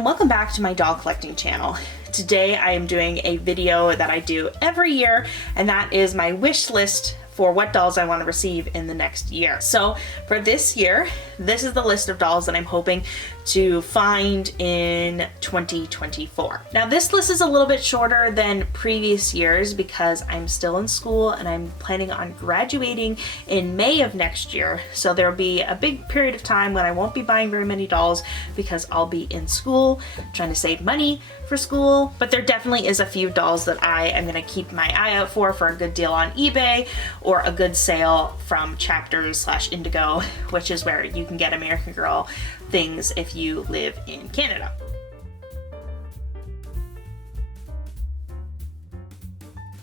and welcome back to my doll collecting channel. Today I am doing a video that I do every year, and that is my wish list for what dolls I want to receive in the next year. So for this year, this is the list of dolls that I'm hoping to find in 2024. Now this list is a little bit shorter than previous years because I'm still in school and I'm planning on graduating in May of next year. So there'll be a big period of time when I won't be buying very many dolls because I'll be in school trying to save money for school. But there definitely is a few dolls that I am going to keep my eye out for a good deal on eBay or a good sale from Chapters/Indigo, which is where you can get American Girl things if you live in Canada.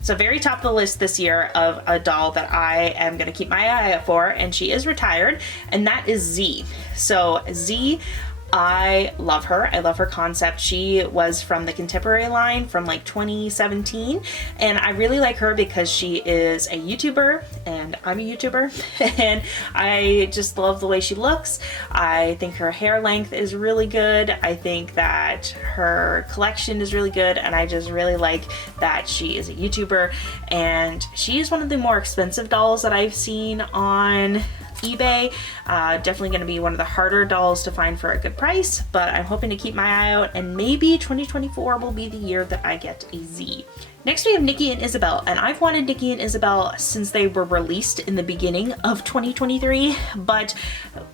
So very top of the list this year of a doll that I am going to keep my eye out for, and she is retired, and that is Z. So Z, I love her. I love her concept. She was from the contemporary line from like 2017, and I really like her because she is a YouTuber and I'm a YouTuber and I just love the way she looks. I think her hair length is really good. I think that her collection is really good, and I just really like that she is a YouTuber, and she is one of the more expensive dolls that I've seen on eBay. Definitely going to be one of the harder dolls to find for a good price, but I'm hoping to keep my eye out, and maybe 2024 will be the year that I get a Z. Next we have Nikki and Isabel, and I've wanted Nikki and Isabel since they were released in the beginning of 2023, but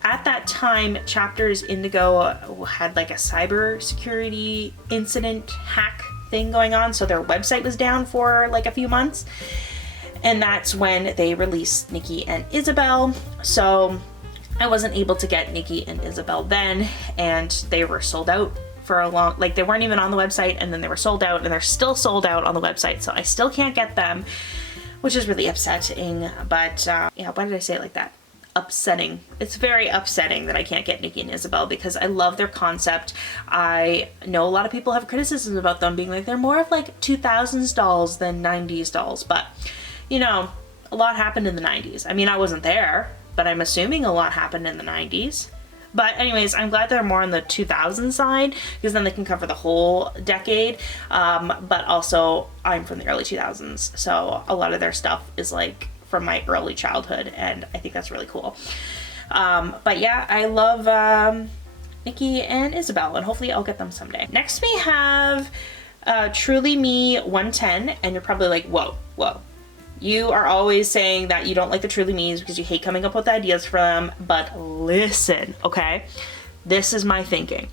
at that time Chapters Indigo had like a cyber security incident hack thing going on, so their website was down for like a few months. And that's when they released Nikki and Isabel. So I wasn't able to get Nikki and Isabel then, and they were sold out for a long, like they weren't even on the website, and then they were sold out, and they're still sold out on the website. So I still can't get them, which is really upsetting. But yeah, why did I say it like that? Upsetting. It's very upsetting that I can't get Nikki and Isabel because I love their concept. I know a lot of people have criticisms about them being like they're more of like 2000s dolls than 90s dolls, but you know, a lot happened in the 90s. I mean, I wasn't there, but I'm assuming a lot happened in the 90s. But anyways, I'm glad they're more on the 2000 side because then they can cover the whole decade. But also, I'm from the early 2000s, so a lot of their stuff is like from my early childhood, and I think that's really cool. But yeah, I love Nikki and Isabel, and hopefully I'll get them someday. Next we have Truly Me 110, and you're probably like, whoa. You are always saying that you don't like the Truly Me's because you hate coming up with ideas for them, but listen, okay? This is my thinking.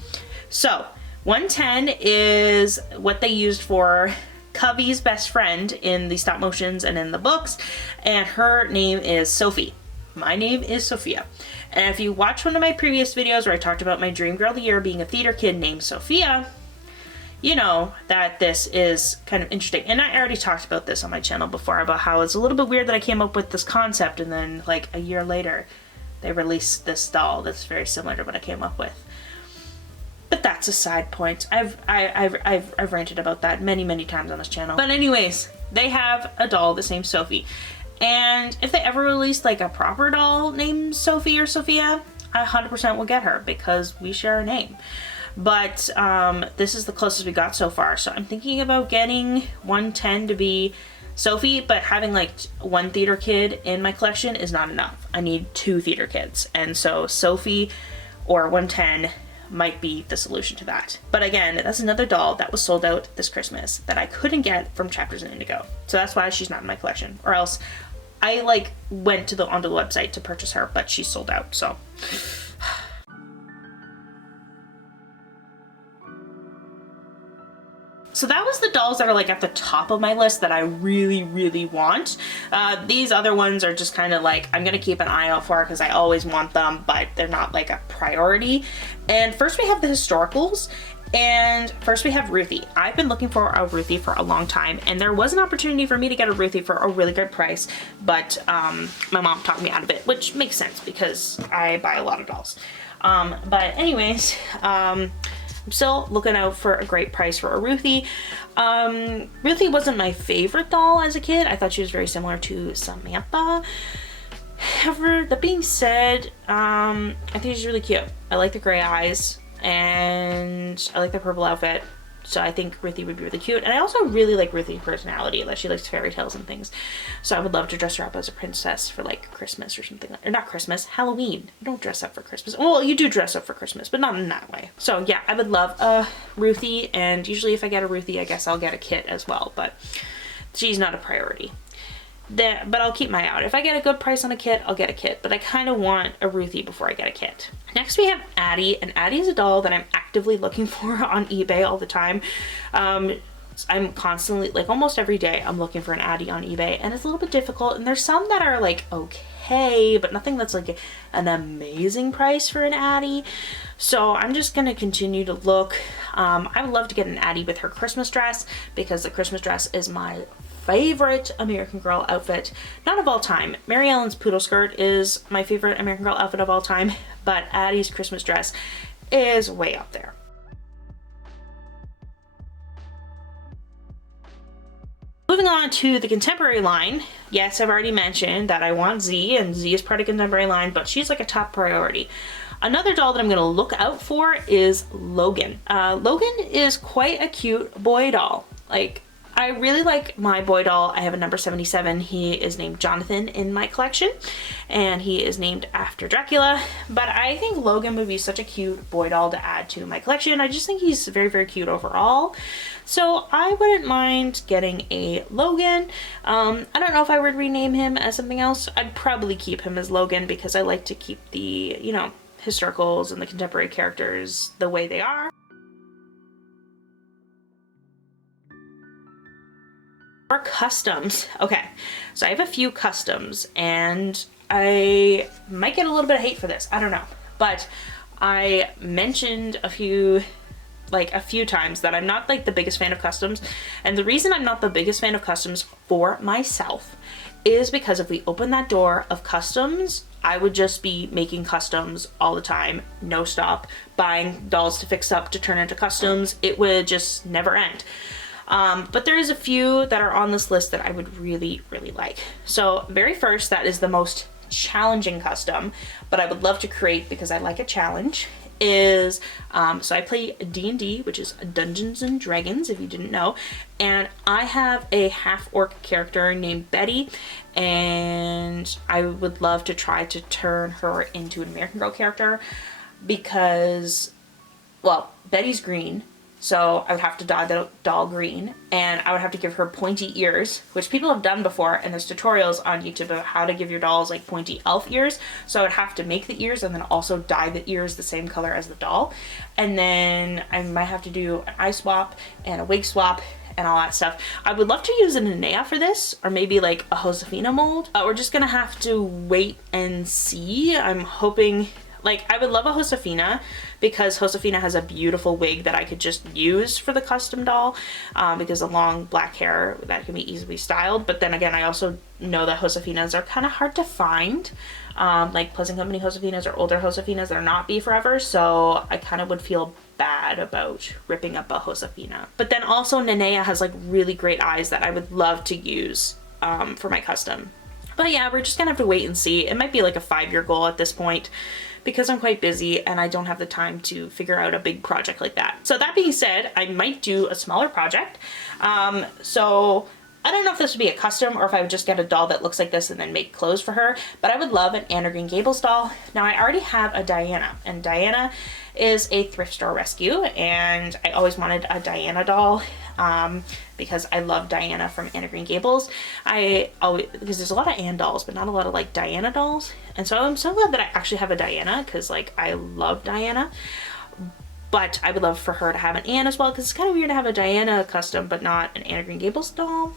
So, 110 is what they used for Covey's best friend in the stop motions and in the books, and her name is Sophie. My name is Sophia. And if you watch one of my previous videos where I talked about my dream girl of the year being a theater kid named Sophia, you know that this is kind of interesting. And I already talked about this on my channel before, about how it's a little bit weird that I came up with this concept and then like a year later they released this doll that's very similar to what I came up with. But that's a side point. I've ranted about that many times on this channel. But anyways, they have a doll that's named Sophie. And if they ever release like a proper doll named Sophie or Sophia, I 100% will get her because we share a name. But this is the closest we got so far. So I'm thinking about getting 110 to be Sophie, but having like one theater kid in my collection is not enough. I need 2 theater kids. And so Sophie or 110 might be the solution to that. But again, that's another doll that was sold out this Christmas that I couldn't get from Chapters in Indigo. So that's why she's not in my collection. Or else I like went onto the website to purchase her, but she's sold out. So So that was the dolls that are like at the top of my list that I really want. These other ones are just kind of like, I'm gonna keep an eye out for because I always want them, but they're not like a priority. And first we have the historicals, and first we have Ruthie. I've been looking for a Ruthie for a long time, and there was an opportunity for me to get a Ruthie for a really good price, but my mom talked me out of it, which makes sense because I buy a lot of dolls. But anyways, I'm still looking out for a great price for a Ruthie. Ruthie wasn't my favorite doll as a kid. I thought she was very similar to Samantha. However, that being said, I think she's really cute. I like the gray eyes. and I like the purple outfit. So I think Ruthie would be really cute. And I also really like Ruthie's personality. Like, she likes fairy tales and things. So I would love to dress her up as a princess for like Christmas or something. Or not Christmas, Halloween. You don't dress up for Christmas. Well, you do dress up for Christmas, but not in that way. So yeah, I would love a Ruthie. And usually if I get a Ruthie, I guess I'll get a kit as well. But she's not a priority. But I'll keep my eye out. If I get a good price on a kit, I'll get a kit. But I kind of want a Ruthie before I get a kit. Next we have Addie, and Addie is a doll that I'm actively looking for on eBay all the time. I'm constantly, like almost every day, I'm looking for an Addie on eBay, and it's a little bit difficult. And there's some that are like okay, but nothing that's like an amazing price for an Addie. So I'm just gonna continue to look. I would love to get an Addie with her Christmas dress, because the Christmas dress is my favorite American Girl outfit, not of all time. Mary Ellen's poodle skirt is my favorite American Girl outfit of all time, but Addie's Christmas dress is way up there. Moving on to the contemporary line. Yes, I've already mentioned that I want Z, and Z is part of contemporary line, but she's like a top priority. Another doll that I'm gonna look out for is Logan. Logan is quite a cute boy doll. Like, I really like my boy doll. I have a number 77. He is named Jonathan in my collection, and he is named after Dracula. But I think Logan would be such a cute boy doll to add to my collection. I just think he's very, very cute overall. So I wouldn't mind getting a Logan. I don't know if I would rename him as something else. I'd probably keep him as Logan, because I like to keep the, you know, historicals and the contemporary characters the way they are. For customs, okay, so I have a few customs, and I might get a little bit of hate for this, I don't know, but I mentioned a few times that I'm not like the biggest fan of customs, and the reason I'm not the biggest fan of customs for myself is because if we open that door of customs, I would just be making customs all the time, no stop, buying dolls to fix up to turn into customs. It would just never end. But there is a few that are on this list that I would really, really like. So very first, that is the most challenging custom, but I would love to create because I like a challenge, is, so I play D&D, which is Dungeons and Dragons, if you didn't know, and I have a half-orc character named Betty, and I would love to try to turn her into an American Girl character, because, well, Betty's green, so I would have to dye the doll green, and I would have to give her pointy ears, which people have done before, and there's tutorials on YouTube of how to give your dolls like pointy elf ears. So I would have to make the ears and then also dye the ears the same color as the doll. And then I might have to do an eye swap and a wig swap and all that stuff. I would love to use an Linnea for this, or maybe like a Josefina mold. We're just gonna have to wait and see. I'm hoping, like, I would love a Josefina, because Josefina has a beautiful wig that I could just use for the custom doll, because the long black hair, that can be easily styled. But then again, I also know that Josefinas are kind of hard to find. Like Pleasant Company Josefinas or older Josefinas that are not Be Forever, so I kind of would feel bad about ripping up a Josefina. But then also Linnea has like really great eyes that I would love to use for my custom. But yeah, we're just gonna have to wait and see. It might be like a 5-year goal at this point, because I'm quite busy and I don't have the time to figure out a big project like that. So that being said, I might do a smaller project. So I don't know if this would be a custom or if I would just get a doll that looks like this and then make clothes for her, but I would love an Anne of Green Gables doll. Now I already have a Diana, and Diana is a thrift store rescue, and I always wanted a Diana doll because I love Diana from Anne of Green Gables. Because there's a lot of Anne dolls, but not a lot of like Diana dolls. And so I'm so glad that I actually have a Diana, because like I love Diana. But I would love for her to have an Anne as well, because it's kind of weird to have a Diana custom but not an Anne of Green Gables doll.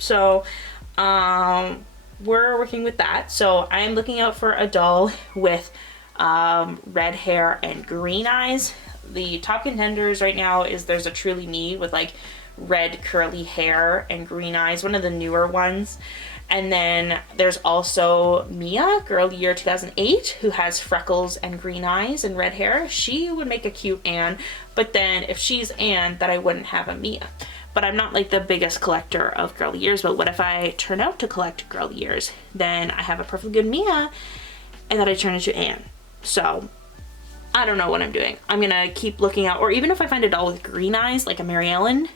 So we're working with that. So I am looking out for a doll with red hair and green eyes. The top contenders right now is there's a Truly Me with like red curly hair and green eyes, one of the newer ones. And then there's also Mia, girl year 2008, who has freckles and green eyes and red hair. She would make a cute Anne, but then if she's Anne, then I wouldn't have a Mia. But I'm not like the biggest collector of girl years, but what if I turn out to collect girl years? Then I have a perfectly good Mia, and then I turn into Anne. So I don't know what I'm doing. I'm gonna keep looking out, or even if I find a doll with green eyes, like a Mary Ellen,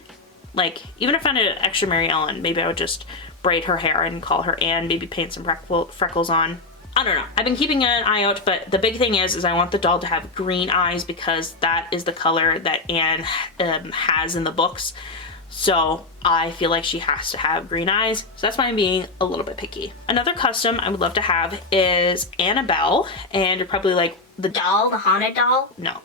like even if I find an extra Mary Ellen, maybe I would just braid her hair and call her Anne, maybe paint some freckles on. I don't know. I've been keeping an eye out, but the big thing is I want the doll to have green eyes because that is the color that Anne has in the books. So I feel like she has to have green eyes. So that's why I'm being a little bit picky. Another custom I would love to have is Annabelle. And you're probably like, the doll, the haunted doll? No,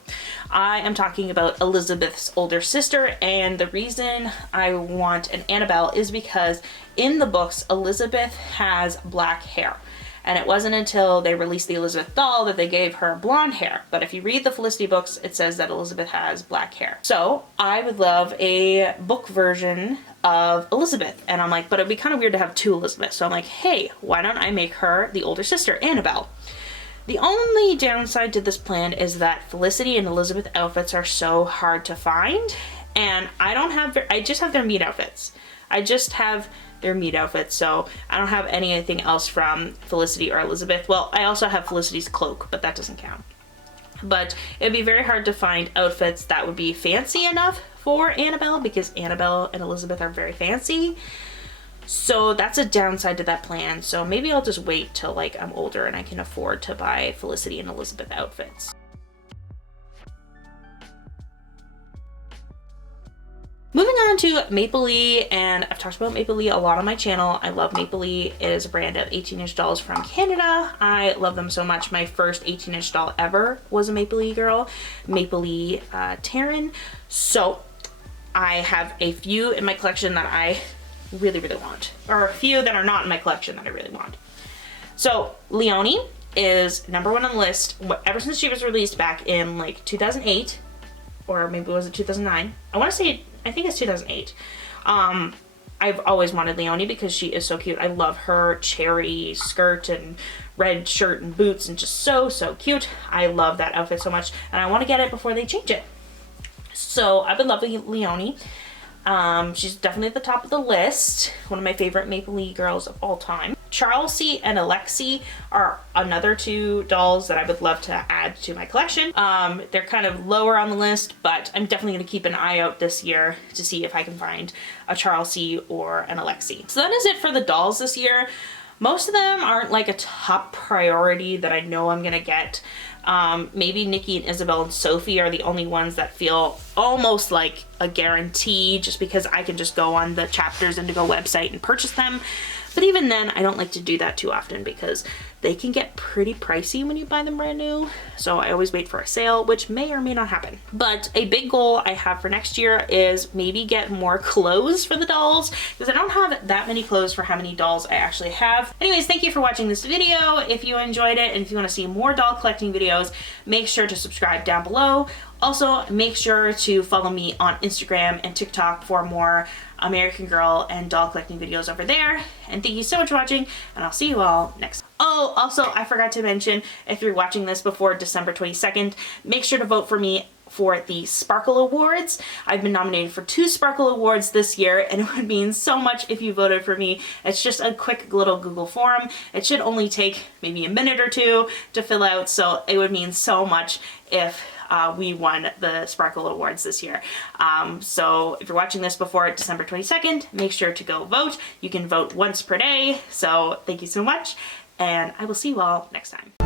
I am talking about Elizabeth's older sister. And the reason I want an Annabelle is because in the books, Elizabeth has black hair. And it wasn't until they released the Elizabeth doll that they gave her blonde hair. But if you read the Felicity books, it says that Elizabeth has black hair. So I would love a book version of Elizabeth. And I'm like, but it'd be kind of weird to have two Elizabeths. So I'm like, hey, why don't I make her the older sister, Annabelle? The only downside to this plan is that Felicity and Elizabeth outfits are so hard to find. And I just have their meet outfits. I just have their meet outfits, so I don't have anything else from Felicity or Elizabeth. Well, I also have Felicity's cloak, but that doesn't count. But it'd be very hard to find outfits that would be fancy enough for Annabelle because Annabelle and Elizabeth are very fancy. So that's a downside to that plan. So maybe I'll just wait till like I'm older and I can afford to buy Felicity and Elizabeth outfits. Moving on to Maple Lee, and I've talked about Maple Lee a lot on my channel. I love Maple Lee. It is a brand of 18-inch dolls from Canada. I love them so much. My first 18-inch doll ever was a Maple Lee girl, Maple Lee Taryn. So I have a few in my collection that I really, really want, or a few that are not in my collection that I really want. So Leonie is #1 on the list ever since she was released back in like 2008, or maybe was it 2009? I think it's 2008. I've always wanted Leonie because she is so cute. I love her cherry skirt and red shirt and boots and just so, so cute. I love that outfit so much and I want to get it before they change it. So I've been loving Leonie. She's definitely at the top of the list. One of my favorite Maple Lee girls of all time. Charlesy and Alexi are another two dolls that I would love to add to my collection. They're kind of lower on the list, but I'm definitely going to keep an eye out this year to see if I can find a Charlesy or an Alexi. So that is it for the dolls this year. Most of them aren't like a top priority that I know I'm going to get. Maybe Nikki and Isabel and Sophie are the only ones that feel almost like a guarantee just because I can just go on the Chapters Indigo website and purchase them. But even then, I don't like to do that too often because they can get pretty pricey when you buy them brand new. So I always wait for a sale, which may or may not happen. But a big goal I have for next year is maybe get more clothes for the dolls because I don't have that many clothes for how many dolls I actually have. Anyways, thank you for watching this video. If you enjoyed it and if you want to see more doll collecting videos, make sure to subscribe down below. Also, make sure to follow me on Instagram and TikTok for more American Girl and doll collecting videos over there. And thank you so much for watching, and I'll see you all next time. Oh, also, I forgot to mention, if you're watching this before December 22nd, make sure to vote for me for the Sparkle Awards. I've been nominated for 2 Sparkle Awards this year, and it would mean so much if you voted for me. It's just a quick little Google form. It should only take maybe a minute or two to fill out, so it would mean so much if we won the Sparkle Awards this year. So if you're watching this before December 22nd, make sure to go vote. You can vote once per day, so thank you so much, and I will see you all next time.